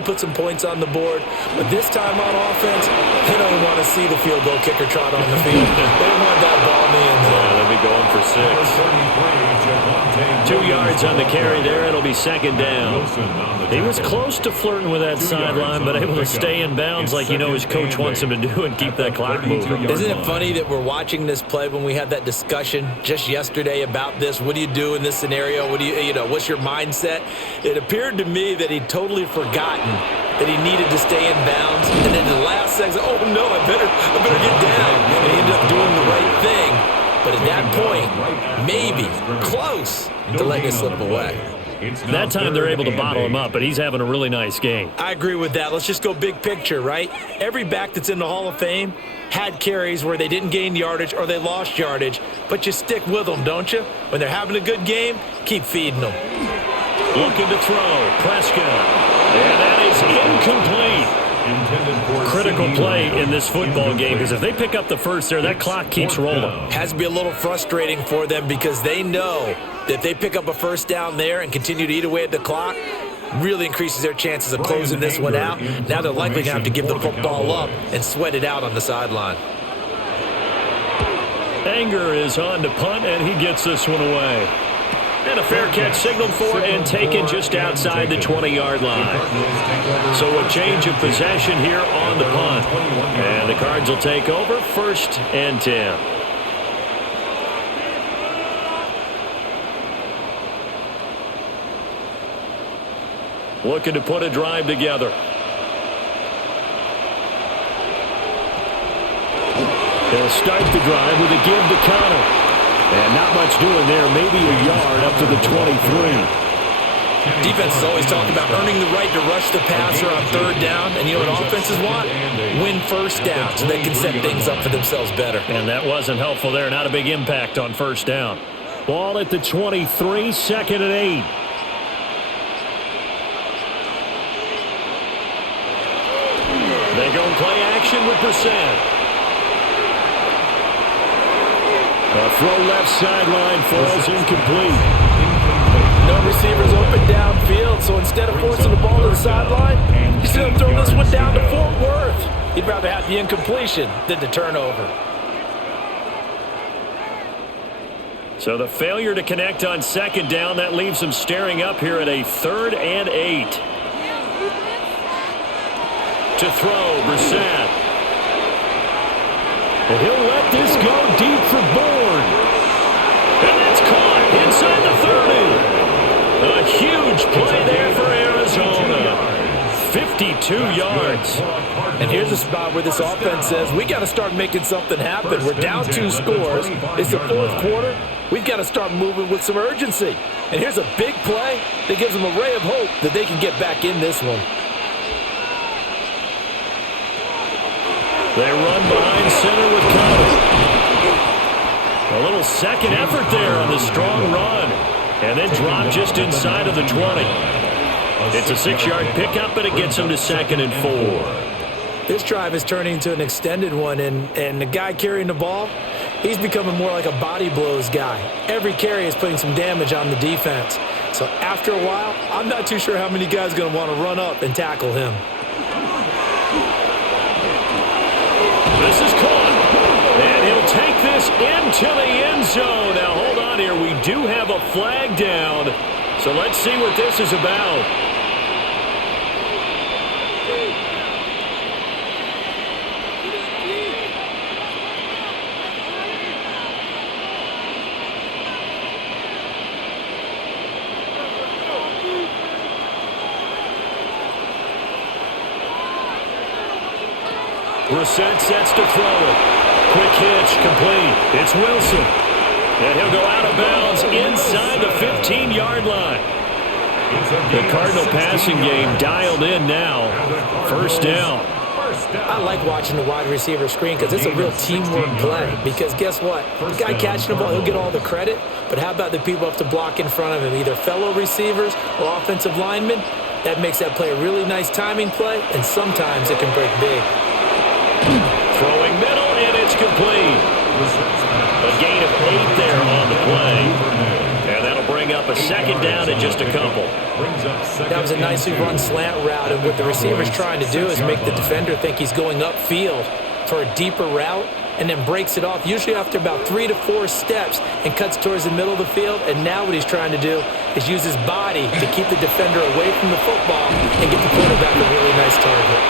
to put some points on the board. But this time on offense, they don't want to see the field goal kicker trot on the field. They want that ball in the end zone. Yeah, they'll be going for 6. 2 yards on the carry there. It'll be second down. He was close to flirting with that sideline, but able to stay in bounds like his coach wants him to do and keep that clock moving. Isn't it funny that we're watching this play when we had that discussion just yesterday about this? What do you do in this scenario? What do what's your mindset? It appeared to me that he'd totally forgotten that he needed to stay in bounds, and then the last second, oh no, I better get down, and he ended up doing the right thing. But at that point, maybe close to letting it slip away. That time they're able to bottle him up, but he's having a really nice game. I agree with that. Let's just go big picture, right? Every back that's in the Hall of Fame had carries where they didn't gain yardage or they lost yardage, but you stick with them, don't you? When they're having a good game, keep feeding them. Looking to throw, Prescott, and that is incomplete. Critical play in this football game, because if they pick up the first there, that clock keeps rolling. Has to be a little frustrating for them because they know that if they pick up a first down there and continue to eat away at the clock, really increases their chances of closing this one out. Now they're likely going to have to give the football up and sweat it out on the sideline. Anger is on to punt, and he gets this one away. And a fair catch signaled for and taken just outside the 20-yard line. So a change of possession here on the punt. And the Cards will take over 1st and 10. Looking to put a drive together. They'll start the drive with a give to Connor. And not much doing there, maybe a yard up to the 23. Defense is always talking about earning the right to rush the passer on 3rd down. And you know what offenses want? Win first down so they can set things up for themselves better. And that wasn't helpful there. Not a big impact on 1st down. Ball at the 23, 2nd and 8. They go and play action with Brissett. A throw left sideline falls incomplete. No receivers open downfield, so instead of forcing the ball to the sideline, he's going to throw this one down to Fort Worth. He'd rather have the incompletion than the turnover. So the failure to connect on 2nd down, that leaves him staring up here at a 3rd and 8. To throw, Brissett. And he'll let this go deep for Bourne. And that's caught inside the 30. A huge play there for Arizona. 52 yards. And here's a spot where this offense says, we got to start making something happen. We're down 2 scores. It's the 4th quarter. We've got to start moving with some urgency. And here's a big play that gives them a ray of hope that they can get back in this one. They run behind center with Connor. A little second effort there on the strong run. And then drop just inside of the 20. It's a 6-yard pickup, but it gets them to 2nd and 4. This drive is turning into an extended one, and the guy carrying the ball, he's becoming more like a body blows guy. Every carry is putting some damage on the defense. So after a while, I'm not too sure how many guys are going to want to run up and tackle him. This is caught, and he'll take this into the end zone. Now, hold on here. We do have a flag down, so let's see what this is about. Brissett sets to throw it. Quick hitch, complete. It's Wilson. And he'll go out of bounds inside the 15-yard line. The Cardinal passing game dialed in now. 1st down. I like watching the wide receiver screen because it's a real teamwork play. Because guess what? The guy catching the ball, he'll get all the credit. But how about the people up to block in front of him, either fellow receivers or offensive linemen? That makes that play a really nice timing play, and sometimes it can break big. Throwing middle, and it's complete. A gain of 8 there on the play. And that'll bring up a second down and just a couple. That was a nicely run slant route, and what the receiver's trying to do is make the defender think he's going upfield for a deeper route, and then breaks it off, usually after about 3 to 4 steps, and cuts towards the middle of the field. And now what he's trying to do is use his body to keep the defender away from the football and get the quarterback a really nice target.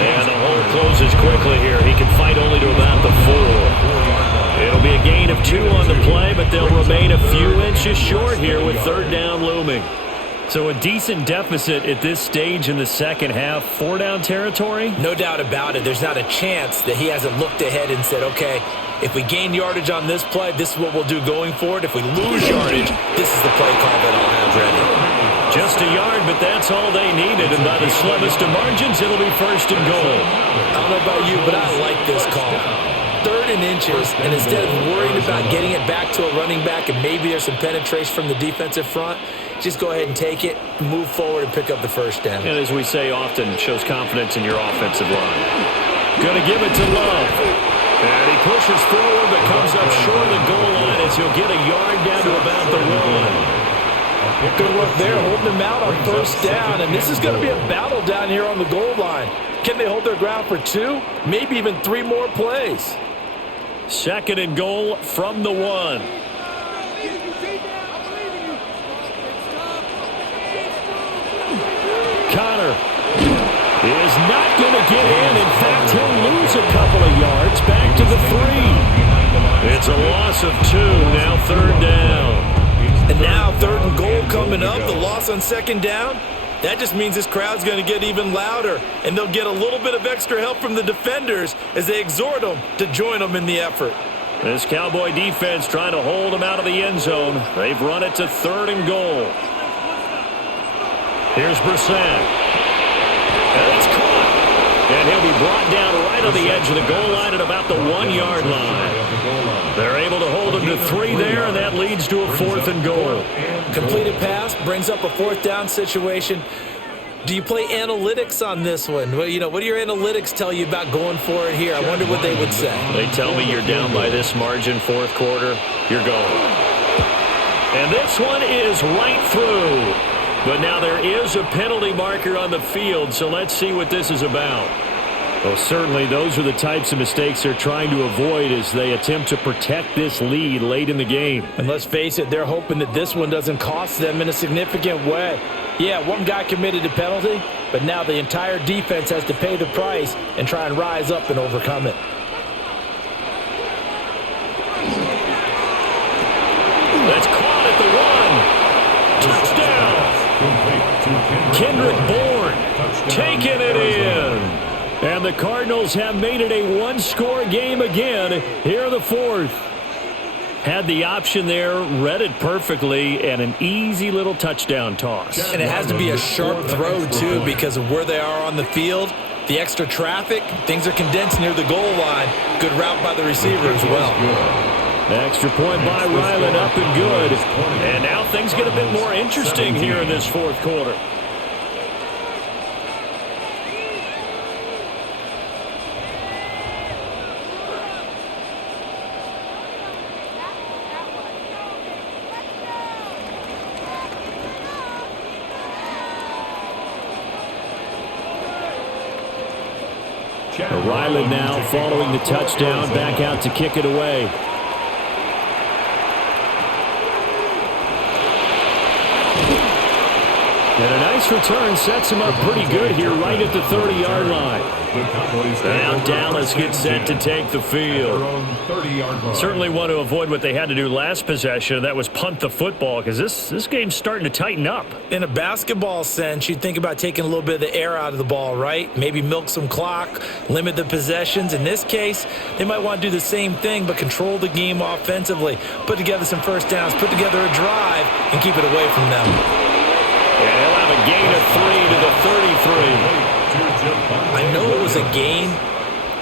And the hole closes quickly here. He can fight only to about the 4. It'll be a gain of 2 on the play, but they'll remain a few inches short here with third down looming. So a decent deficit at this stage in the second half. 4-down territory? No doubt about it. There's not a chance that he hasn't looked ahead and said, okay, if we gain yardage on this play, this is what we'll do going forward. If we lose yardage, this is the play call that I'll have ready. Just a yard, but that's all they needed. And by the slimmest of margins, it'll be first and goal. I don't know about you, but I like this call. 3rd and inches, and instead of worrying about getting it back to a running back and maybe there's some penetration from the defensive front, just go ahead and take it, move forward, and pick up the first down. And as we say often, shows confidence in your offensive line. Going to give it to Love. And he pushes forward but comes up short of the goal line as he'll get a yard down to about the 1. Good work there, holding them out on first down. And this is going to be a battle down here on the goal line. Can they hold their ground for 2, maybe even 3 more plays? Second and goal from the 1. Connor is not going to get in. In fact, he'll lose a couple of yards back to the 3. It's a loss of 2, now third down. And now 3rd and goal coming up, the loss on second down. That just means this crowd's going to get even louder, and they'll get a little bit of extra help from the defenders as they exhort them to join them in the effort. This Cowboy defense trying to hold them out of the end zone. They've run it to 3rd and goal. Here's Brissett. And it's caught. And he'll be brought down right on the edge of the goal line at about the 1-yard line. They're able to hold him to 3 there, and that leads to a 4th and goal. Completed pass brings up a 4th down situation. Do you play analytics on this one? Well, what do your analytics tell you about going for it here? I wonder what they would say. They tell me you're down by this margin, 4th quarter, you're going. And this one is right through. But now there is a penalty marker on the field, so let's see what this is about. Well, certainly those are the types of mistakes they're trying to avoid as they attempt to protect this lead late in the game. And let's face it, they're hoping that this one doesn't cost them in a significant way. Yeah, one guy committed a penalty, but now the entire defense has to pay the price and try and rise up and overcome it. That's caught at the 1. Touchdown! Kendrick Bourne taking it in. And the Cardinals have made it a 1-score game again here in the 4th. Had the option there, read it perfectly, and an easy little touchdown toss. And it has to be a sharp throw, too, because of where they are on the field. The extra traffic, things are condensed near the goal line. Good route by the receiver as well. Extra point by Ryland, up and good. And now things get a bit more interesting here in this 4th quarter. Ryland now following the touchdown, back out to kick it away. And a nice return sets him up pretty good here right at the 30-yard line. Now Dallas gets set to take the field. Certainly want to avoid what they had to do last possession. That was punt the football because this game's starting to tighten up. In a basketball sense, you'd think about taking a little bit of the air out of the ball, right? Maybe milk some clock, limit the possessions. In this case, they might want to do the same thing but control the game offensively. Put together some first downs, put together a drive, and keep it away from them. And he'll have a gain of 3 to the 33. I know it was a gain,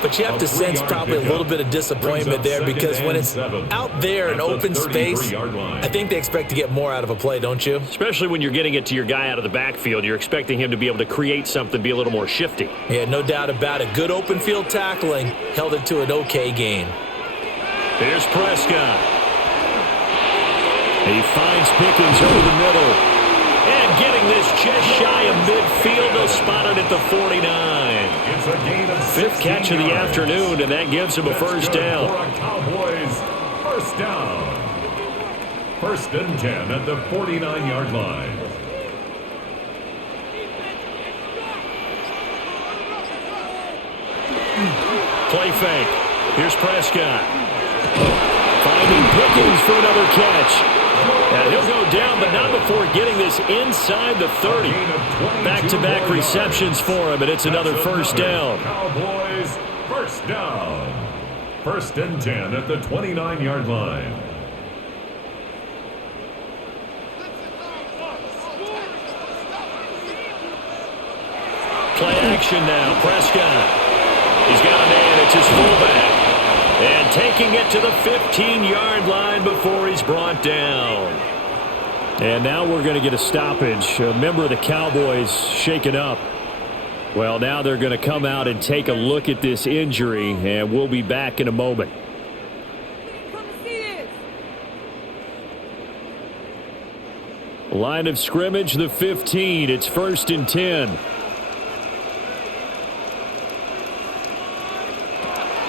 but you have to sense probably a little bit of disappointment there because when it's out there in open space, I think they expect to get more out of a play, don't you? Especially when you're getting it to your guy out of the backfield. You're expecting him to be able to create something, be a little more shifty. Yeah, no doubt about it. Good open field tackling held it to an okay gain. Here's Prescott. He finds Pickens over the middle. And getting this just shy of midfield, they'll spot it at the 49. It's a gain of 5th catch of the afternoon, and that gives him a first down. For a Cowboys first down. 1st and 10 at the 49-yard line. Play fake. Here's Prescott. Finding Pickens for another catch. And he'll go down, but not before getting this inside the 30. Back-to-back receptions for him, and it's another first down. Cowboys first down. 1st and 10 at the 29-yard line. Play action now. Prescott. He's got a man. It's his fullback. And taking it to the 15-yard line before he's brought down. And now we're going to get a stoppage. A member of the Cowboys shaken up. Well, now they're going to come out and take a look at this injury, and we'll be back in a moment. Line of scrimmage, the 15. It's 1st and 10.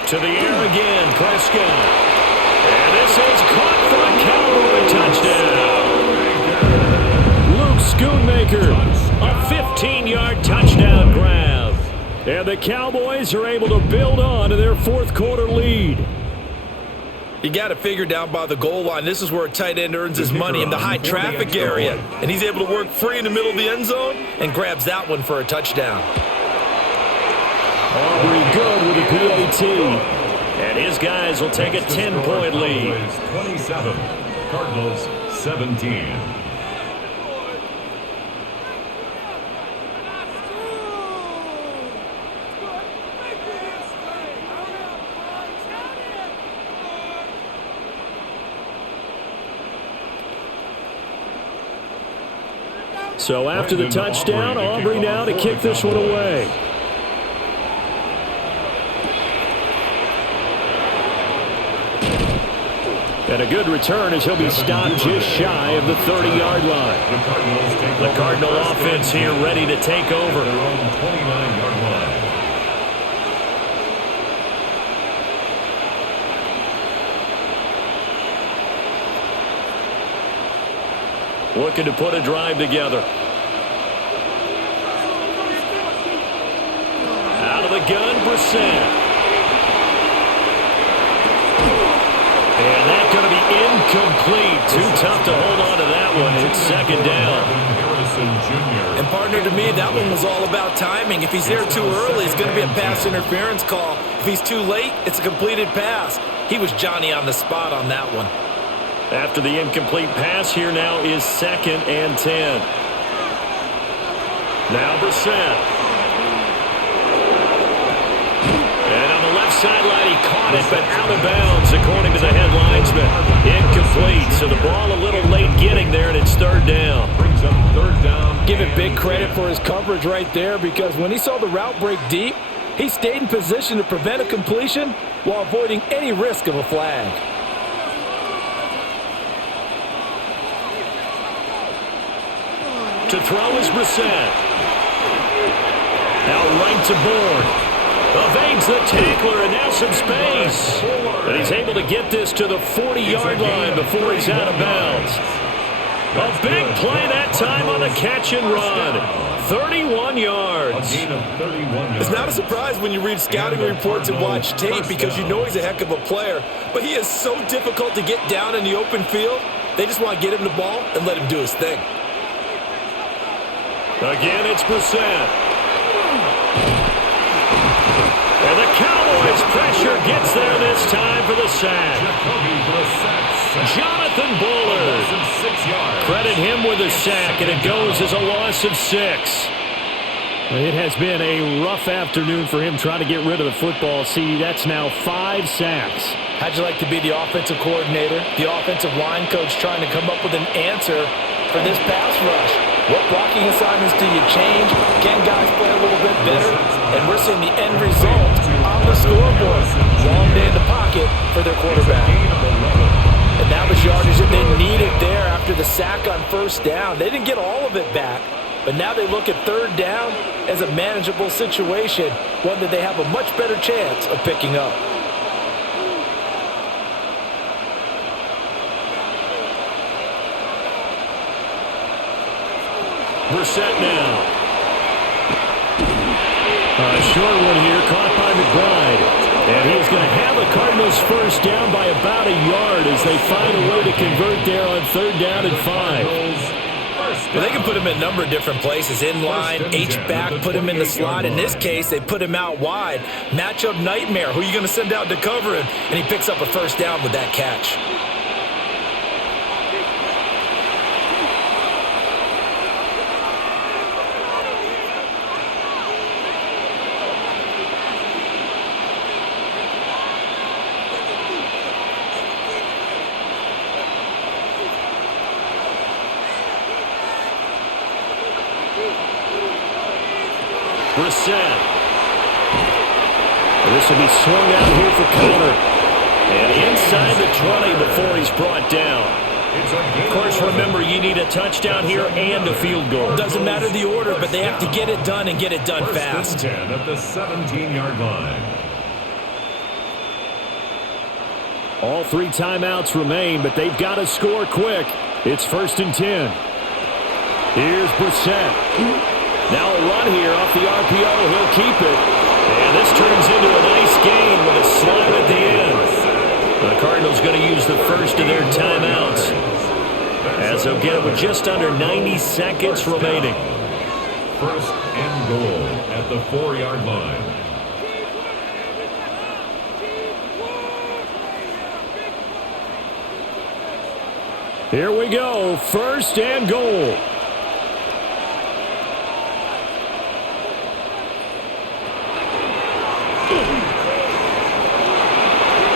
To the air again, Prescott. And this is caught for a Cowboy touchdown. Luke Schoonmaker, a 15-yard touchdown grab. And the Cowboys are able to build on to their 4th quarter lead. You got to figure down by the goal line. This is where a tight end earns his money, in the high traffic area. And he's able to work free in the middle of the end zone and grabs that one for a touchdown. Aubrey good with a PAT. And his guys will take a 10-point lead. 27, Cardinals 17. So after the touchdown, Aubrey now to kick this one away. And a good return as he'll be stopped just shy of the 30-yard line. The Cardinal offense here ready to take over. Their own 29-yard line. Looking to put a drive together. Out of the gun, Brissett. And that's going to be incomplete. Too tough to hold on to that one. It's 2nd down. And partner, to me, that one was all about timing. If he's there too early, it's going to be a pass interference call. If he's too late, it's a completed pass. He was Johnny on the spot on that one. After the incomplete pass, here now is 2nd and 10. Now Brissett. And on the left sideline, he caught it, but out of bounds, according to the head linesman. Incomplete, so the ball a little late getting there, and it's 3rd down. Brings up 3rd down. Give him big credit for his coverage right there, because when he saw the route break deep, he stayed in position to prevent a completion while avoiding any risk of a flag. To throw is Brissett. Now right to Bourne. Evades the tackler, and now some space. But he's able to get this to the 40-yard line before he's out of bounds. A big play that time on the catch and run. 31 yards. It's not a surprise when you read scouting reports and watch tape, because you know he's a heck of a player. But he is so difficult to get down in the open field. They just want to get him the ball and let him do his thing. Again, it's Brissett. And the Cowboys' pressure gets there this time for the sack. Jonathan Bullard. Credit him with a sack, and it goes as a loss of 6. It has been a rough afternoon for him trying to get rid of the football. See, that's now 5 sacks. How'd you like to be the offensive coordinator, the offensive line coach, trying to come up with an answer for this pass rush? What blocking assignments do you change? Can guys play a little bit better? And we're seeing the end result on the scoreboard. Long day in the pocket for their quarterback. And that was yardage that they needed there after the sack on first down. They didn't get all of it back, but now they look at third down as a manageable situation, one that they have a much better chance of picking up. Brissett now. A short one here, caught by McBride. And he's going to have the Cardinals first down by about a yard as they find a way to convert there on third down and 5. Well, they can put him in a number of different places. In line, H-back, put him in the slot. In this case, they put him out wide. Matchup nightmare. Who are you going to send out to cover him? And he picks up a first down with that catch. Brissett. This will be swung out here for counter. And inside the 20 before he's brought down. Of course, remember, you need a touchdown here and a field goal. Doesn't matter the order, but they have to get it done and get it done fast. 10 at the 17-yard line. All 3 timeouts remain, but they've got to score quick. It's 1st and 10. Here's Brissett. Now a run here off the RPO. He'll keep it. And this turns into a nice gain with a slide at the end. The Cardinals going to use the first of their timeouts, as they'll get it with just under 90 seconds remaining. 1st and goal at the 4-yard line. Here we go. 1st and goal.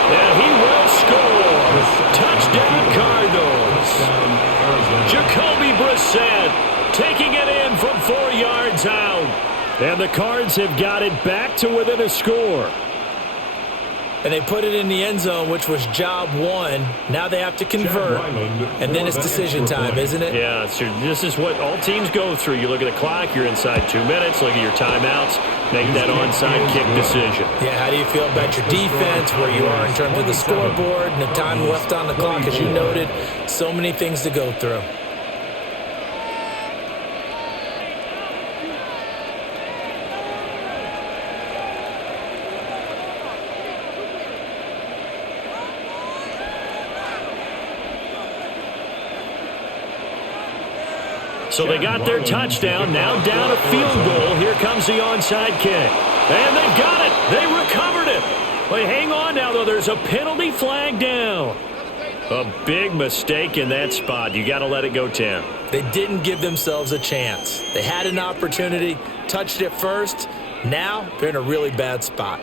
And he will score. Touchdown Cardinals. Jacoby Brissett taking it in from 4 yards out. And the Cards have got it back to within a score. And they put it in the end zone, which was job 1. Now they have to convert, and then it's decision time, isn't it? Yeah, so this is what all teams go through. You look at the clock, you're inside 2 minutes, look at your timeouts, make that onside kick decision. Yeah, how do you feel about your defense, where you are in terms of the scoreboard, and the time left on the clock, as you noted? So many things to go through. So they got their touchdown, now down a field goal. Here comes the onside kick. And they've got it. They recovered it. But hang on now, though. There's a penalty flag down. A big mistake in that spot. You got to let it go 10. They didn't give themselves a chance. They had an opportunity, touched it first. Now they're in a really bad spot.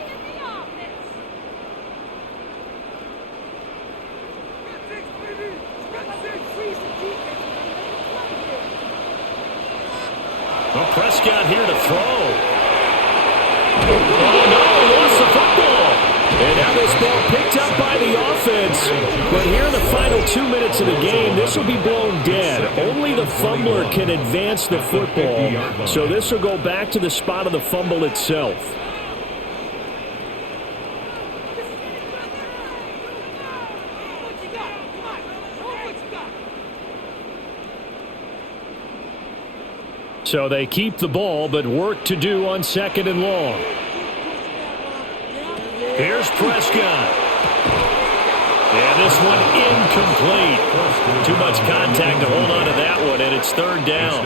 Well, Prescott here to throw. Oh, no, he lost the football. And now this ball picked up by the offense. But here in the final 2 minutes of the game, this will be blown dead. Only the fumbler can advance the football. So this will go back to the spot of the fumble itself. So they keep the ball, but work to do on 2nd and long. Here's Prescott. And this one incomplete. Too much contact to hold on to that one, and it's 3rd down.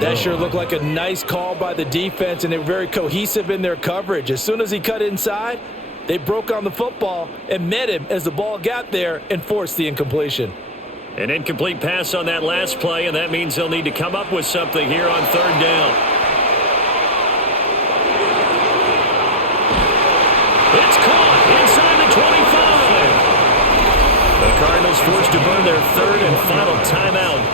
That sure looked like a nice call by the defense, and they were very cohesive in their coverage. As soon as he cut inside, they broke on the football and met him as the ball got there and forced the incompletion. An incomplete pass on that last play, and that means they'll need to come up with something here on 3rd down. It's caught inside the 25. The Cardinals forced to burn their 3rd and final timeout.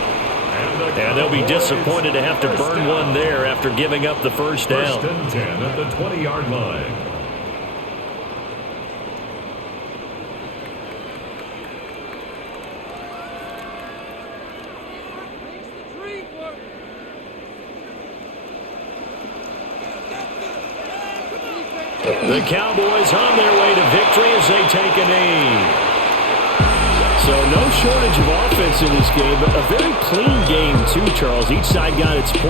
And they'll be disappointed to have to burn one there after giving up the first down. 1st and 10 at the 20-yard line. The Cowboys on their way to victory as they take a knee. So no shortage of offense in this game, but a very clean game too, Charles. Each side got its point.